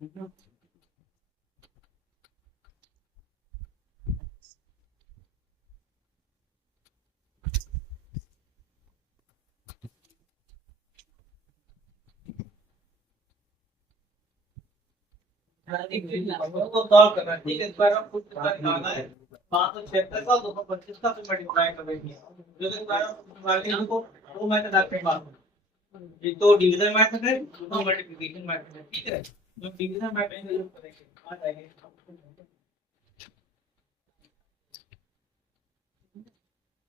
तो सॉल्व करना है, ठीक है। इस बार हम कुछ निकालना है 576 का 225 का, फिर मल्टीप्लाई करेंगे। जो इस बार हम को वो मेथड आपके पास है। ये तो डिवीजन मेथड है, तो मल्टीप्लिकेशन मेथड है, ठीक है। तो डिवीजन मेथड यूज करेंगे, आ जाएंगे।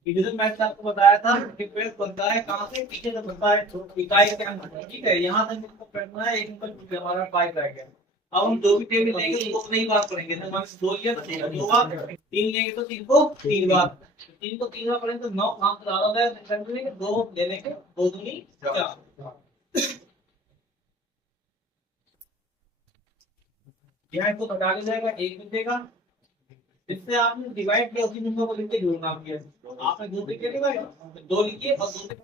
डिवीजन मेथड आपको बताया था कि पेड़ बनता है कहां से, पीछे से बनता है इकाई के अंदर, ठीक है। यहां से इसको करना है, एक नंबर हमारा 5 रह गया। अब हम जो भी टेबल लेंगे उसको नहीं बात करेंगे, तो हमारे 2 लिया तो 2 बार, 3 लेंगे तो 3 को 3 बार, 3 को 3 बार पढ़ेंगे तो 9 काम ज्यादा हो जाएगा, सेकंड में 2 ले लेंगे, 2 दूनी 4। यहाँ इसको घटा के जाएगा, 1 मिलेगा। इससे आपने डिवाइड किया, उसी नंबर को लिख के जोड़ना आपके, आपने 2 लिख के डिवाइड 2 लिखिए और 2 से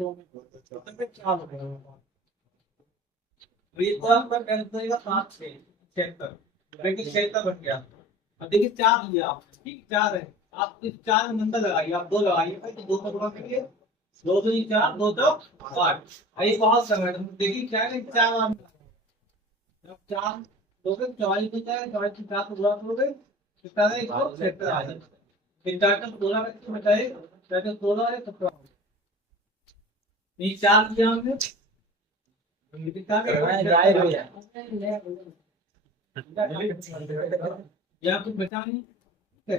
2 में 4 हो गया। ये कौन पर कैंसिल करेगा, 7 6 76, ब्रैकेट 76 बन गया। अब देखिए 4 लिया आपने, ठीक 4 है। आप इस 4 में नंबर लगाइए, आप 2 लगाइए भाई, तो 2 का गुणा करिए, 2 2 4, 2 तो 8। ये बहुत समय है, देखिए क्या है, 4 आप 4 2 से 44 होता है, 44 से 4 को गुणा करोगे कितना है, 176 आ जाएगा। फिर 4 का 16 करके बचाए, 4 का 16 है 17। ये 4 लिया हमने, कितना जाहिर हो जाए या कुछ बचा नहीं, ठीक है।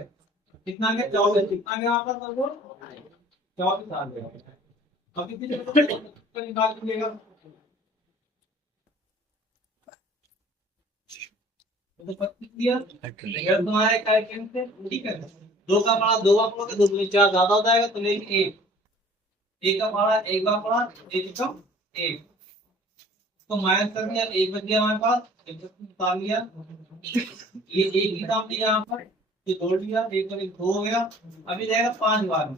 कितना गया, 24, कितना गया आपका सबको, 24 आ गया। अब कितने को निकाल लीजिएगा, तो 25 दिया अगर तुम्हारे कैलकुलेशन से, ठीक है। 2 का पड़ा 2 का पड़ा, 2 दूनी 4 ज्यादा हो जाएगा तो लेंगे 1, 1 का पड़ा 1 का पड़ा 1 का 1, तो माइनस कर दिया, 1 बच गया हमारे पास, 1 निकाल लिया। ये 1 ही काम दिया यहाँ पर, ये 2 लिया, 1 और 1 2 हो गया। अभी जाएगा 5 बार में,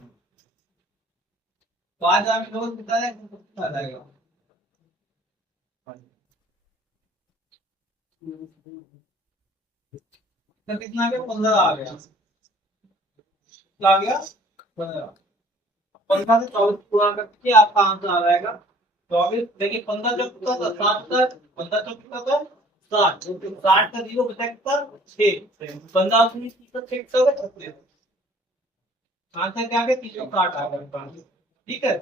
5 बार में लोग कितना जाएगा, आ जाएगा। तो कितना आ गया, 15 आ गया, आ गया 15। 15 से 24 पूरा करके आपका आंसर आ जाएगा 24। देखिए 15 चौक कितना था, 7 तक, 15 चौक कितना था 60, 60 का 0 बचा कितना 6, 15 से 30 तक 6 हो गया 36। आंसर क्या आ गया, 360 आ गया, ठीक है।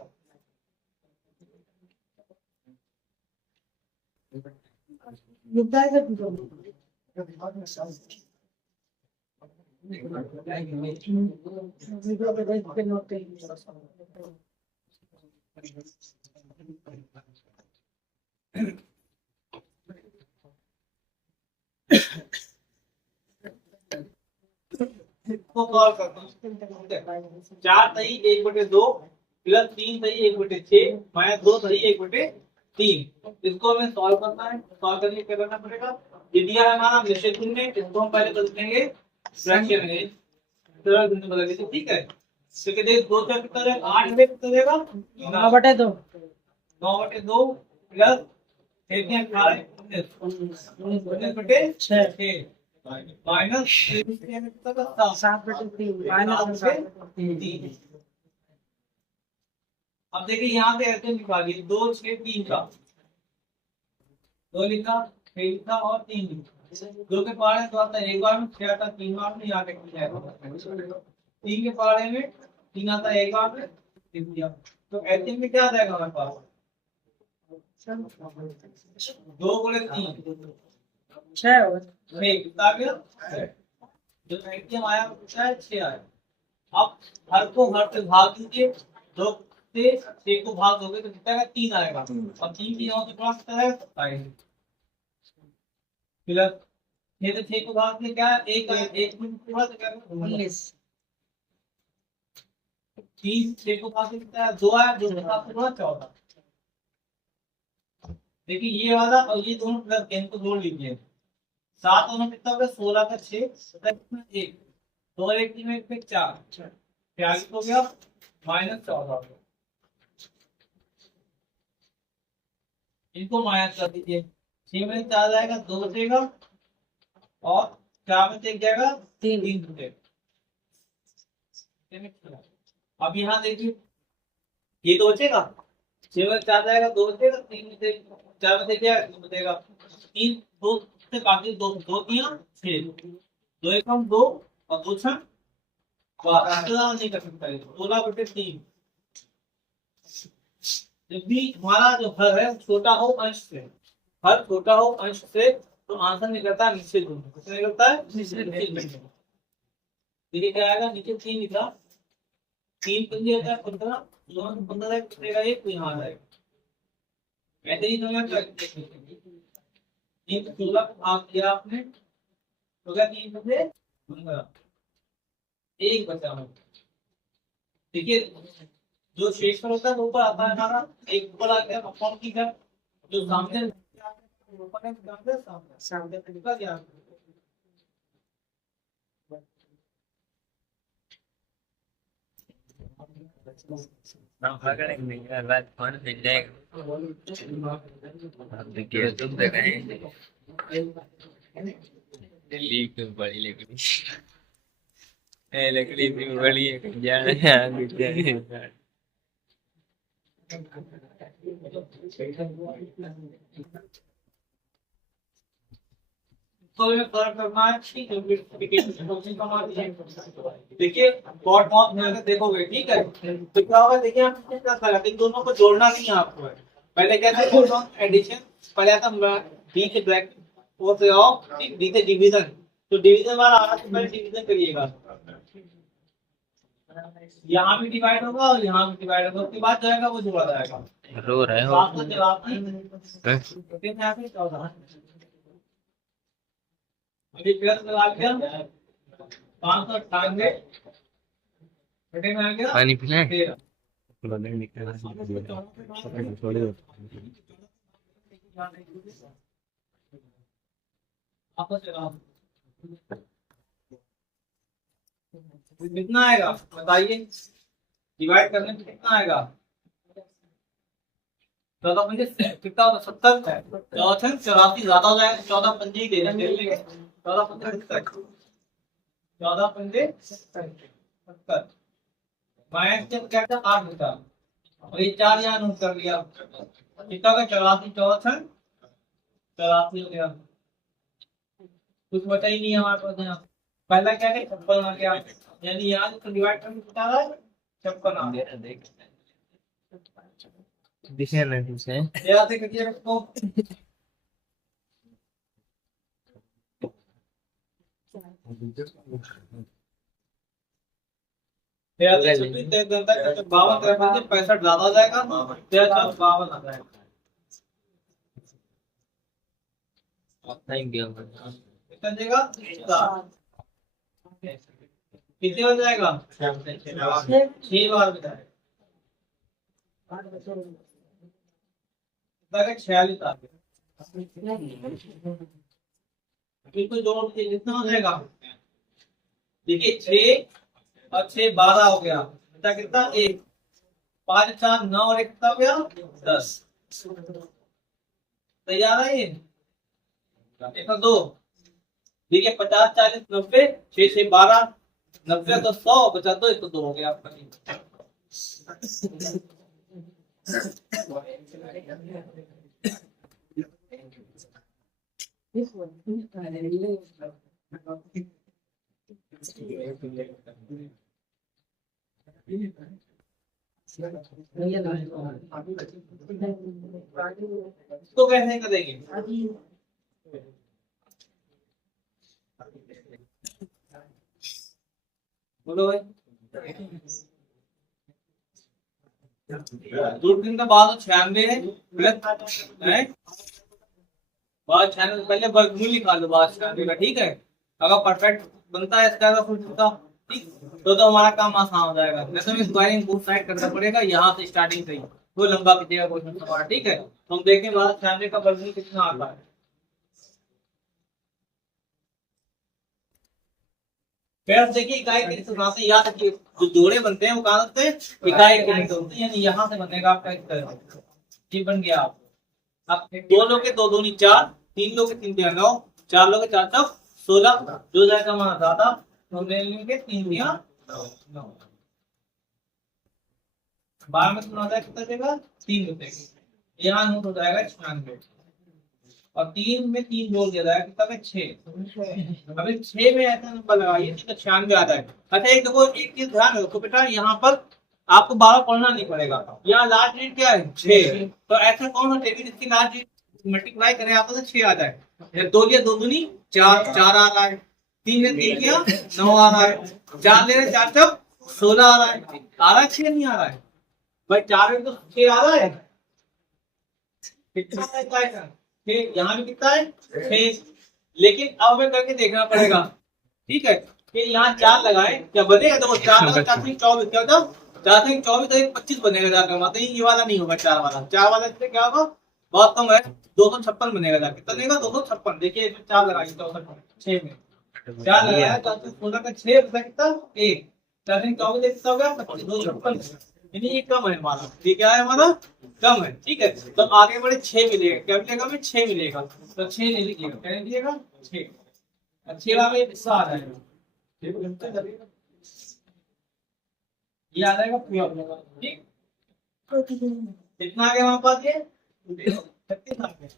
इसको सॉल्व करते हैं, 4 सही 1/2 प्लस 3 सही 1/6 माइनस 2 सही 1/3। इसको हमें सॉल्व करना है, सॉल्व करने क्या करना पड़ेगा, ये दिया है हमारा निश्चित चिन्ह, इसको हम पहले बदल देंगे फ्रैक्शन में, सरल चिन्ह बदल देंगे, ठीक है। तो कहते हैं 2 से कितना जाएगा, 8 में कितना जाएगा 9/2, 9/2 प्लस 6 के 18 19/6 माइनस 7/3। अब देखिए यहाँ पे ऐसे निकालिए, 2 6 3 का 2 लिखा, 6 लिखा और 3 लिखा। 2 के पहाड़े तो आता है 1 बार में, 6 आता 3 बार में, यहाँ पे 3 के पहाड़े में 3 आता है 1 बार में, 3 दिया। तो ऐसे में क्या आ जाएगा हमारे पास, 2 गुणे 3 6 होगा, 6 कितना गया, जो एटीएम आया कितना है 6 आया। अब हर को हर से भाग दीजिए, 2 से 6 को भाग दोगे तो कितना है 3 आएगा, और 3 की यहाँ से प्लस कितना है 27 प्लस 6 से 6 को भाग से क्या है 1 आया, 1 में पूरा तो क्या 19, 3 6 को भाग से कितना है 2 आया, 2 के साथ पूरा 14। देखिए ये वाला और ये दोनों प्लस के इनको जोड़ लीजिए, 7 दोनों कितना हो गया 16 का 6 1 2 1 3 में 4 42 हो गया माइनस 14 हो गया। इनको माइनस कर दीजिए, 6 में 4 जाएगा 2 बचेगा और 4 में से 1 जाएगा 3 बचेगा। अब यहाँ देखिए ये 2 बचेगा, 6 में 4 जाएगा 2 बचेगा, 3 में से 4 में से क्या बचेगा 3, 2 से काट 2 2 दिया 6, 2 एकम 2 और 2 6 नहीं कर सकता है 16/3। जब भी हमारा जो हर है छोटा हो अंश से, हर छोटा हो अंश से, तो आंसर निकलता है निश्चित गुण। कितना निकलता है निश्चित गुण। देखिए क्या आएगा, नीचे 3 लिखा, 3 पंजे होता है 15, 15 बचेगा 1 तो यहाँ आएगा। ऐसे ही समझ 3 16 आप किया आपने तो क्या 3 पंजे 15, 1 बचा। देखिए जो शेषफल होता है वो ऊपर आता है हमारा, एक ऊपर आ गया अपॉन की जब जो सामने ऊपर है सामने निकल गया। फोन मिल जाएगा। आप देखिए तुम देखें बड़ी लकड़ी भी बड़ी है। देखिए डॉट मॉप में देखोगे ठीक है तो क्या होगा, देखिए आप क्या करा, इन दोनों को जोड़ना नहीं है आपको। पहले क्या था एडिशन, पहले आता बी के ब्रैकेट वो से ऑफ डी से डिवीजन, तो डिवीजन वाला आना तो पहले डिवीजन करिएगा, यहाँ भी डिवाइड होगा और यहाँ भी डिवाइड होगा, उसके बाद जाएगा वो जोड़ा जाएगा। रो रहे हो 14 अभी प्लस लगा दिया 598 बटे में आ गया पानी पीना है? 13। कितना आएगा बताइए, डिवाइड करने में कितना आएगा? 14 पंजे कितना होगा 70 है, 84 ज्यादा हो जाएगा, 14 पंजे ही दे देंगे, 14 पंजे 70 माइनस जब क्या था 8 होता और ये 4 यहाँ नोट कर लिया, कितना का 84 84 हो गया, कुछ बचा ही नहीं हमारे पास यहाँ। पहला क्या है 56 आ गया, यानी यहाँ तो डिवाइड करके कितना आ रहा है 56 आ गया। दिखे ना तुमसे यहाँ से कटिए रखो बावन 65 ज्यादा आ जाएगा, 52 आ जाएगा। Thank you. कितना देगा कितने हो जाएगा 6 बार बताए 46 आ गया। बिल्कुल जोड़ के कितना हो जाएगा, देखिए 6 और 6 12 हो गया, बचा कितना 1, 5 4 9 और 1 कितना हो गया 10। तैयार है ये 102। देखिए 50 40 90 6 6 12 90 तो 100 बचा 2 102 हो गया आपका। तो कैसे करेंगे, बोलो भाई। 2 दिन का बाद 96 है प्लस है बाद 96 पहले वर्गमूल निकाल दो बाद 96 का, ठीक है। अगर परफेक्ट बनता है इसका फुल का ठीक तो हमारा काम आसान हो जाएगा, नहीं तो स्क्वायरिंग बोथ साइड करना पड़ेगा, यहाँ से स्टार्टिंग से ही वो लंबा खींचेगा क्वेश्चन हमारा, ठीक है। तो हम देखें बाद 96 का वर्गमूल कितना आता है। फिर देखिए इकाई के हिसाब से याद रखिए जो जोड़े बनते हैं वो कहाँ बनते हैं इकाई के हिसाब से, यानी यहाँ से बनेगा आपका इस तरह ठीक बन गया। आप 2 लोग के 2 दूनी 4 तीन लोग 3 दिया 9, 4 लोग 4 तक 16, जो जाएगा हमारा ज्यादा तो ले लेंगे 3 दिया 9, 12 में 3 हो जाएगा कितना देगा 3 रुपए, यहाँ नोट हो जाएगा 96 और 3 में 3 जोड़ दिया जाएगा कितना में 6, अभी 6 में ऐसा नंबर लगाइए तो 96 आता है। अच्छा एक देखो एक चीज ध्यान रखो बेटा, यहाँ पर आपको 12 पढ़ना नहीं पड़ेगा, यहाँ लास्ट डिजिट क्या है 6, तो ऐसा कौन सा टेबल इसकी लास्ट डिजिट मल्टीप्लाई करें आपको तो 6 आ जाए, 2 लिया 2 दूनी 4, 4 आ रहा है, 3 ने 3 किया 9 आ रहा है, 4 ले रहे 4 तक 16 आ रहा है, 6 नहीं आ रहा है भाई, 4 में तो 6 आ रहा है, कितना है यहाँ भी कितना है 6, लेकिन अब हमें करके देखना पड़ेगा, ठीक है कि यहाँ 4 लगाए क्या बनेगा, देखो 4 लगा 4 से 24 क्या होता, 4 से 24 तो 25 बनेगा जाकर, मतलब ये वाला नहीं होगा 4 वाला, 4 वाला इससे क्या होगा बहुत कम है, 256 बनेगा जाकर, कितना बनेगा 256, देखिए 4 लगाइए 6 में 4 लगाया 16 का 6 बचा कितना 1, 4 से 24 कितना हो गया 256, यानी ये कम है हमारा, ये क्या है हमारा कम है, ठीक है तो आगे बढ़े 6 मिलेगा, क्या मिलेगा हमें 6 मिलेगा, तो 6 ले लीजिएगा, क्या लीजिएगा 6, 6 वाला हिस्सा आ जाएगा, ये आ जाएगा पूरा, ठीक कितना आ गया हमारे पास ये 36 आ गया,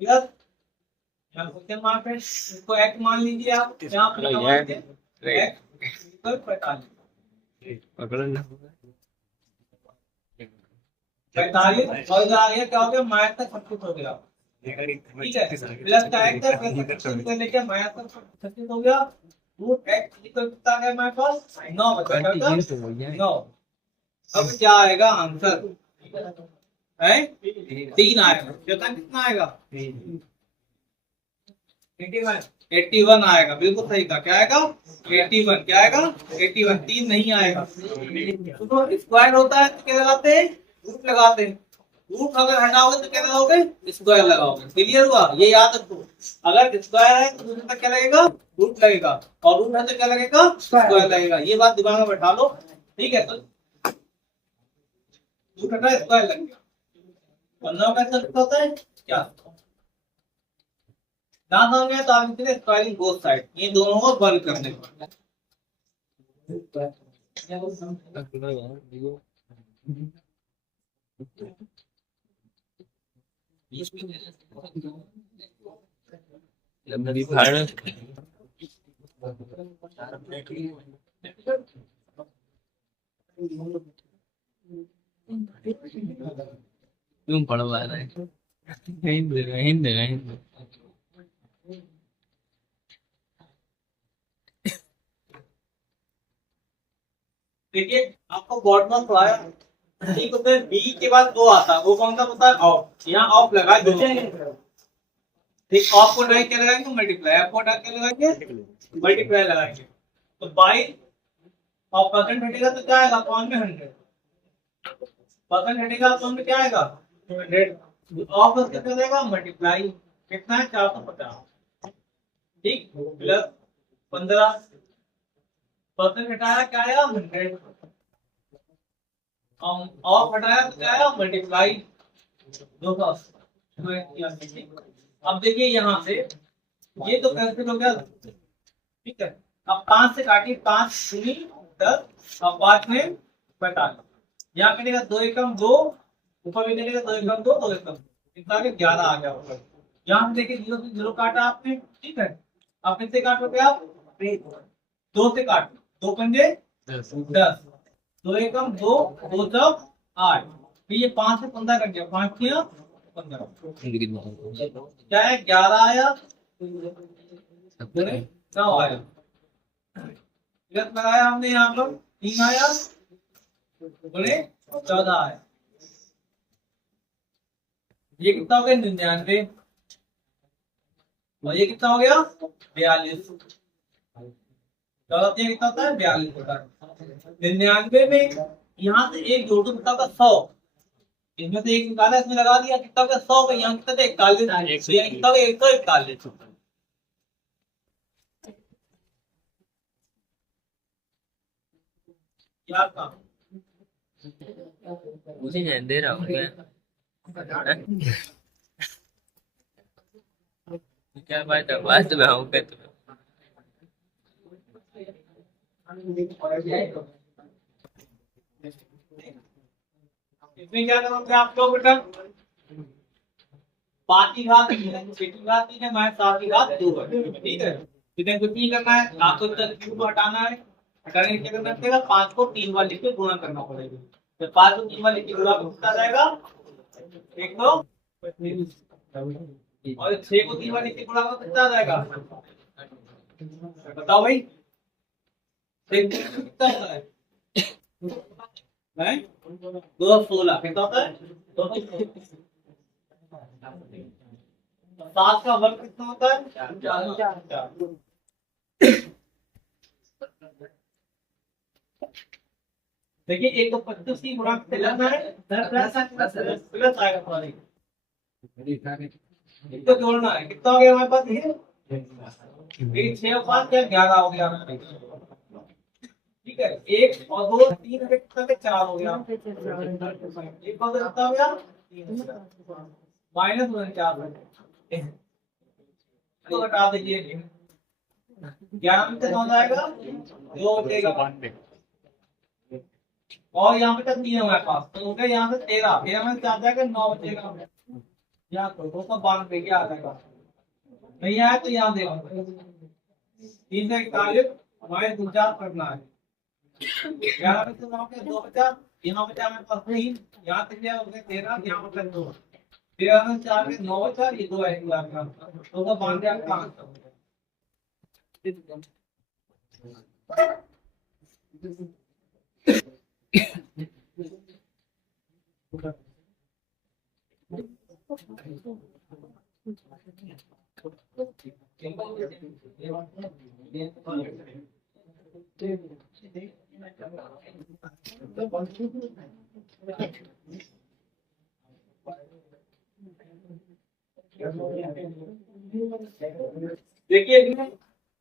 यस यहाँ क्वेश्चन मार्क है, इसको x मान लीजिए आप, यहाँ पर क्या मान लीजिए x 45, पकड़ना 45 और इधर आ गया क्या हो गया माइनस तक 36 हो गया, ठीक है प्लस का x है प्लस 36 को लेके माइनस तक 36 हो गया, रूट x इक्वल कितना है हमारे पास 9 बचा, क्या 9, अब क्या आएगा आंसर है 3 आएगा, कितना आएगा 81 आएगा, बिल्कुल सही था, क्या आएगा 81, क्या आएगा 81, 3 नहीं आएगा, तो स्क्वायर होता है तो क्या लगाते हैं रूट लगाते हैं, रूट अगर हटाओगे तो क्या लगाओगे स्क्वायर लगाओगे, क्लियर हुआ, ये याद रखो, अगर स्क्वायर है तो दूसरे तक क्या लगेगा रूट लगेगा, और रूट है तो क्या लगेगा स्क्वायर लगेगा, ये बात दिमाग में बैठा लो, ठीक है, तो रूट हटा स्क्वायर लगेगा, और 9 कैसे होता है क्या दांत हो गया, तो आप इसलिए स्क्वायरिंग बोथ साइड, ये दोनों को बंद कर देंगे, लंबी फाड़ क्यों पढ़वा रहा है, हिंद देखिए आपको बोर्ड में पढ़ाया, ठीक है बी के बाद 2 आता है, वो कौन सा होता है ऑफ, यहाँ ऑफ लगा दो, ठीक ऑफ को डाई क्या लगाएंगे मल्टीप्लाई, ऑफ को डाई क्या लगाएंगे मल्टीप्लाई लगाएंगे, तो 22 और परसेंट हटेगा तो क्या आएगा अपॉन में 100, परसेंट हटेगा अपॉन में क्या आएगा 100, ऑफ कितना देगा मल्टीप्लाई, कितना है 450, ठीक प्लस 15 परसेंट हटाया क्या आया 100, ऑफ हटाया तो क्या आया मल्टीप्लाई 280, अब देखिए यहाँ से ये तो कैंसिल हो गया, ठीक है अब 5 से काटिए, 5 दूनी 10 और 5 में 45, यहाँ कटेगा 2 एकम 2, ऊपर भी कटेगा 2 एकम 2, 2 एकम कितना 11 आ गया ऊपर, यहाँ से देखिए 0 से 0 काटा आपने, ठीक है अब किससे काटोगे आप 2 से काट, 2 पंजे 10, 2 एकम 2, 2 चौक 8, फिर ये 5 से 15 कट गया, 5 किया 15, क्या है 11 आया 9 आया, प्लस लगाया हमने यहाँ पर 3 आया बोले 14 आया, ये कितना हो गया 99, और ये कितना हो गया 42, 14 कितना होता है 42 होता है, 99 में यहाँ से एक जोड़ दो कितना होगा 100, इसमें से एक निकाला इसमें लगा दिया कितना हो गया 100 का, यहाँ कितना था 41, यहाँ कितना हो गया 141, यार का मुझे दे रहा हूँ क्या बात में हूँ क्या तुम्हें? इसमें क्या करोगे आप लोग बेटा? 5 की घात 6 की घात 3 है माइनस 7 की घात 2 है, ठीक है। इधर कुछ नहीं करना है, आपको इधर क्यूब को हटाना है। हटाने के क्या करना पड़ेगा? 5 को 3 बार लिख के गुणा करना पड़ेगा। तो 5 को 3 बार लिख के गुणा कितना जाएगा? 1 2 और 6 को 3 बार लिख के गुणा कितना जाएगा? बताओ भाई, 6 कितना होता है? 216 कितना होता है? 7 का वर्ग कितना होता है? 4। देखिए, एक तो 25 की गुणा प्लस है, 10 प्लस आएगा तुम्हारे। एक तो जोड़ना है, कितना हो गया हमारे पास? ये 6 और 5 क्या 11 हो गया, ठीक है। 1 और 2 3 है, कितना 4 हो गया। एक और कितना हो गया? माइनस 4 तो घटा दीजिए, 11 में कितना हो जाएगा? 2 बचेगा। और यहाँ पे तक 3 है हमारे पास, तो हो गया यहाँ से 13 में क्या आ जाएगा? 9 बचेगा। यहाँ तो 292 क्या आ जाएगा? नहीं आया तो यहाँ देखो, 3 से 41 हमारे 2 4 करना है। 11 में से 9 के 2 बचा, यहाँ बचा हमारे पास 3, यहाँ तक क्या हो गया? 13, यहाँ बचा 2, 13 में 4 के 9 बचा, ये 2 है, 292 आपका आंसर। देखिए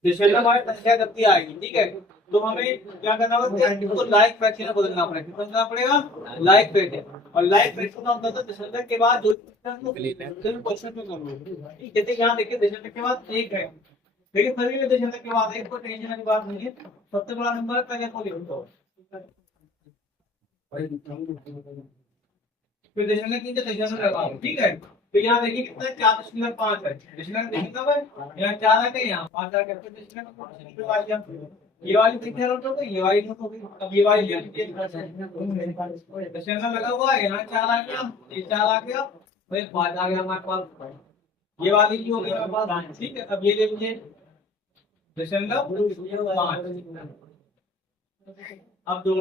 दिशा हमारे संख्या गति आएगी, ठीक है। तो हमें क्या करना होगा? इसको लाइक फ्रैक्शन में बदलना पड़ेगा। कितना बदलना पड़ेगा? Like fraction. और लाइक फ्रैक्शन का मतलब दशमलव के बाद जो क्वेश्चन में करूंगा, जैसे यहाँ देखिए दशमलव के बाद 1 है, लेकिन सभी में दशमलव के बाद 1 को टेंशन की बात नहीं है। सबसे बड़ा नंबर पहले को लिखो, फिर दशमलव की दशमलव लगाओ, ठीक है। तो यहाँ देखिए कितना 4.5 है, दशमलव देखिए यहाँ 4 आ गए, यहाँ 5 आ गए, फिर दशमलव ये वाली संख्या नोट हो गई, ये वाली नोट हो गई। अब ये वाली दशमलव लगा हुआ है, यहाँ 4 आ गया, ये 4 आ गया, फिर 5 आ गया हमारे पास। ये वाली की हो गई हमारे पास, ठीक है। अब ये ले लीजिए दशमलव 5। अब दो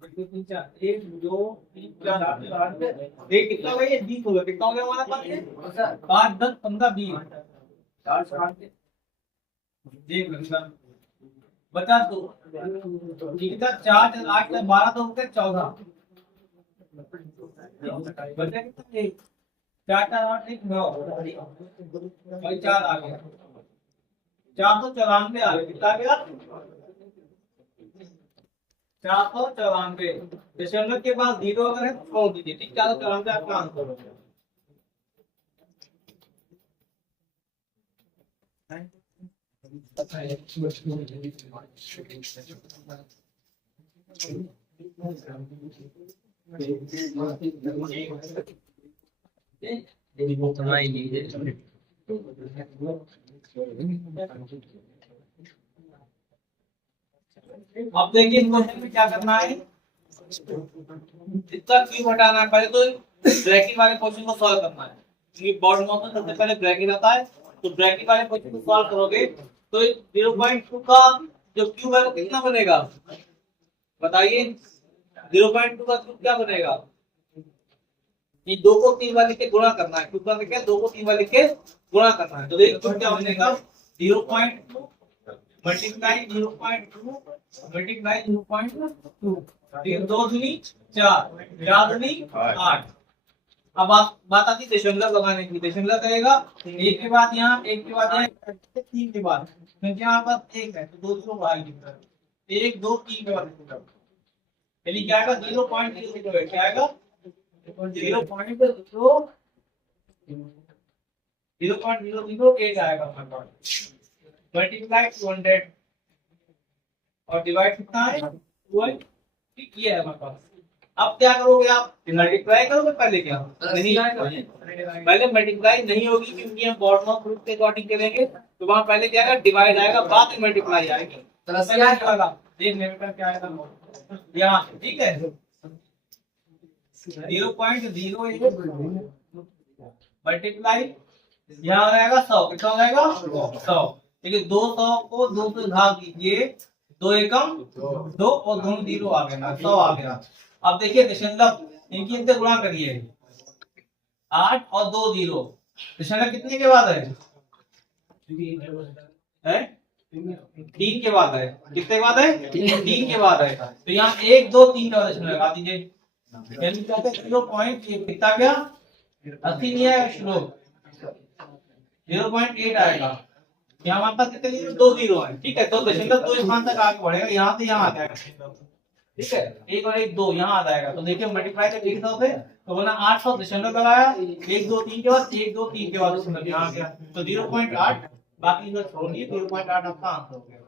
1 2 3 4 एक कितना हो गया? 20 हो गया। कितना हो गया हमारा पास? 5 10 15 20 बचा 2, ठीक है। 4 8 12 2 हो गए 14, बचा कितना? 1 4 4 8 1 9 और 4 आ गया, 494 आ गया। कितना आ गया? 494। दशमलव के बाद 0 अगर है तो छोड़ दीजिए, ठीक। 494 आपका आंसर हो गया। उतना ही लीजिए। अब देखिए इस क्वेश्चन में क्या करना है? इसका क्यूब हटाना है। पहले तो ब्रैकेट वाले क्वेश्चन को सॉल्व करना है, क्योंकि बोर्ड में सबसे पहले ब्रैकेट आता है। तो ब्रैकेट वाले क्वेश्चन को सॉल्व करोगे तो 0.2 का जो क्यूब है वो कितना बनेगा? बताइए, 0.2 का क्यूब क्या बनेगा? ये 2 को 3 बार लिख के गुणा करना है। क्यूब का क्या? 2 को 3 बार लिख के गुणा करना है। तो देखो क्या बनेगा? 0.2 मल्टीप्लाई 0.2 मल्टीप्लाई 0.2, 2 दूनी 4 4 दूनी 8। अब बात आती है दशमलव लगाने की। दशमलव करेगा 1 के बाद यहाँ, 1 के बाद यहाँ, 3 के बाद, क्योंकि यहाँ पर 1 है तो 2 0 बाहर निकल 1 2 3 के बाद, यानी क्या आएगा? 0.0 क्या आएगा? 0.0 0.008 आएगा हमारे पास, मल्टीप्लाई 200 और डिवाइड कितना है 12, ठीक ये है हमारे पास। अब क्या करोगे आप, मल्टीप्लाई करोगे पहले, क्या नहीं पहले मल्टीप्लाई नहीं होगी क्योंकि हम बॉटम ऑफ ग्रुप के अकॉर्डिंग करेंगे, तो वहां पहले क्या आएगा डिवाइड आएगा, बाद में मल्टीप्लाई आएगी। क्या आएगा देखने में क्या आएगा यहाँ, ठीक है 0.08 मल्टीप्लाई यहाँ आएगा 100, कितना हो जाएगा 100, ठीक है 200 को 2 से भाग दीजिए, 2 एकम 2 और 2 जीरो आ गया ना 100 आ गया। अब देखिए दशमलव इनकी इनसे गुणा करिए, 8 और 2 जीरो, दशमलव कितने के बाद है 3 के बाद है, कितने के बाद है 3 के बाद है, तो यहाँ 1 2 3 का दशमलव लगा दीजिए, यानी क्या 0.1 कितना गया 80 नहीं आएगा श्लोक 0.8 आएगा, यहाँ हमारे पास कितने जीरो 2 जीरो है, ठीक है, तो दशमलव 2 स्थान तक आगे बढ़ेगा, यहाँ से यहाँ आ जाएगा, ठीक है 1 और 1 2 यहाँ आ जाएगा, तो देखिए मल्टीप्लाई करके कितना होता है, तो बना 800 दशमलव लगाया 1 2 3 के बाद 1 2 3 के बाद दशमलव यहाँ आ गया, तो 0.8 बाकी जो छोड़ दिए 0.8 आपका आंसर हो गया।